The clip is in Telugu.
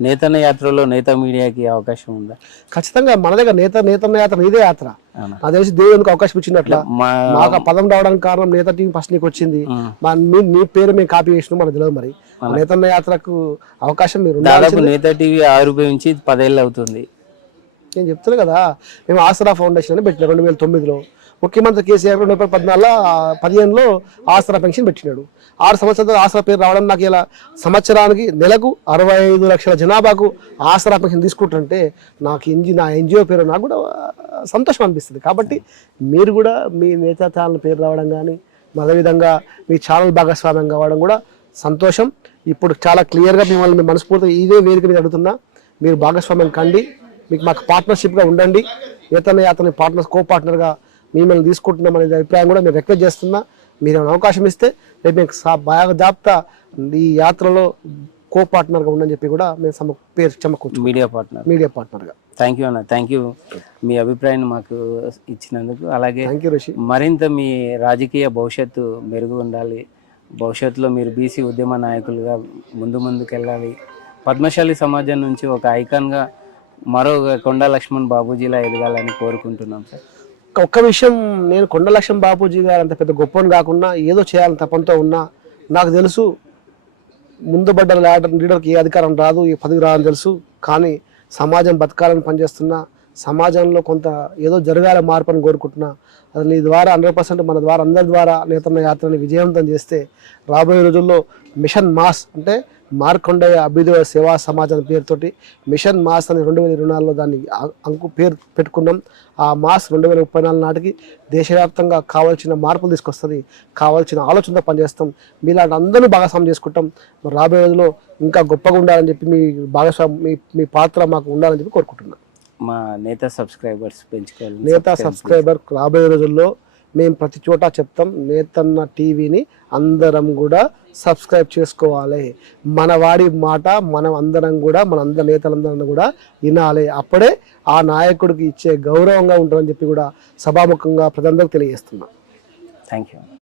నేతన్న యాత్రలో నేత మీడియాకి అవకాశం ఉందా? ఖచ్చితంగా మన దగ్గర నేతన్న యాత్ర ఇదే యాత్ర. నాకు తెలిసి దేవునికి అవకాశం ఇచ్చినట్ల మాకు ఆ పదం రావడానికి కారణం నేత టీం ఫస్ట్ నీకు వచ్చింది. మీ పేరు మేము కాపీ చేసినాం మనకు తెలియదు. మరి నేతన్న యాత్రకు అవకాశం మీరు దాదాపు నేత టీవీ ఆవిర్భవించి 10 ఏళ్ళు అవుతుంది. నేను చెప్తున్నా కదా, మేము ఆసరా ఫౌండేషన్ అని పెట్టినా 2009లో. ముఖ్యమంత్రి కేసీఆర్ 2015లో ఆసరా పెన్షన్ పెట్టినాడు. 6 సంవత్సరాలు ఆసరా పేరు రావడం, నాకు ఇలా సంవత్సరానికి నెలకు 65 లక్షల జనాభాకు ఆసరా పెన్షన్ తీసుకుంటుంటే నాకు నా ఎన్జిఓ పేరు నాకు కూడా సంతోషం అనిపిస్తుంది. కాబట్టి మీరు కూడా మీ నేతా ఛానల్ పేరు రావడం కానీ, అదేవిధంగా మీ ఛానల్ భాగస్వామ్యం కావడం కూడా సంతోషం. ఇప్పుడు చాలా క్లియర్గా మిమ్మల్ని మీ మనస్ఫూర్తిగా ఇదే వేదిక మీద అడుగుతున్నా, మీరు భాగస్వామ్యం కండి, మీకు మాకు పార్ట్నర్షిప్గా ఉండండి. నేతన్న కో పార్ట్నర్గా మిమ్మల్ని తీసుకుంటున్నాం అనే అభిప్రాయం కూడా మీరు రిక్వెస్ట్ చేస్తున్నా. మీరు ఏమైనా అవకాశం ఇస్తే రేపు మీకు బాగా జాబితా ఈ యాత్రలో కో పార్ట్నర్గా ఉండని చెప్పి కూడా మేము పేరు చెమ్మకూర్చు మీడియా పార్ట్నర్గా. థ్యాంక్ యూ అన్న, థ్యాంక్ యూ మీ అభిప్రాయాన్ని మాకు ఇచ్చినందుకు. అలాగే మరింత మీ రాజకీయ భవిష్యత్తు మెరుగు ఉండాలి. భవిష్యత్తులో మీరు బీసీ ఉద్యమ నాయకులుగా ముందుకు వెళ్ళాలి. పద్మశాలి సమాజం నుంచి ఒక ఐకాన్గా మరో కొండా లక్ష్మణ్ బాపూజీలా ఎదగాలని కోరుకుంటున్నాం సార్. ఒక్క విషయం, నేను కొండా లక్ష్మణ్ బాపూజీ గారు అంత పెద్ద గొప్పని కాకుండా ఏదో చేయాలని తపంతో ఉన్నా. నాకు తెలుసు ముందుబడ్డ లీడర్కి ఏ అధికారం రాదు, ఏ పదవి రాదని తెలుసు. కానీ సమాజం బతకాలని పనిచేస్తున్నా, సమాజంలో కొంత ఏదో జరగాల మార్పుని కోరుకుంటున్నా. అది నీ ద్వారా 100% మన ద్వారా అందరి ద్వారా నేతన్న యాత్రని విజయవంతం చేస్తే రాబోయే రోజుల్లో మిషన్ మాస్ అంటే మార్కండేయ అభ్యుదయ సేవా సమాజం పేరుతోటి మిషన్ మాస్ అని 2024లో దాన్ని పేరు పెట్టుకున్నాం. ఆ మాస్ 2034 నాటికి దేశవ్యాప్తంగా కావాల్సిన మార్పులు తీసుకొస్తుంది, కావాల్సిన ఆలోచనతో పనిచేస్తాం. మీలాంటి అందరూ భాగస్వామ్యం చేసుకుంటాం. మరి రాబోయే రోజుల్లో ఇంకా గొప్పగా ఉండాలని చెప్పి మీ భాగస్వామి మీ పాత్ర మాకు ఉండాలని చెప్పి కోరుకుంటున్నాం. మా నేత సబ్స్క్రైబర్స్ పెంచుకోవాలి. నేత సబ్స్క్రైబర్ రాబోయే రోజుల్లో మేము ప్రతి చోట చెప్తాం, నేతన్న టీవీని అందరం కూడా సబ్స్క్రైబ్ చేసుకోవాలి. మన వాడి మాట మనం అందరం కూడా మనందరి నేతలందరం కూడా వినాలి. అప్పుడే ఆ నాయకుడికి ఇచ్చే గౌరవంగా ఉంటుందని చెప్పి కూడా సభాముఖంగా ప్రజలందరికీ తెలియజేస్తున్నాం. Thank you.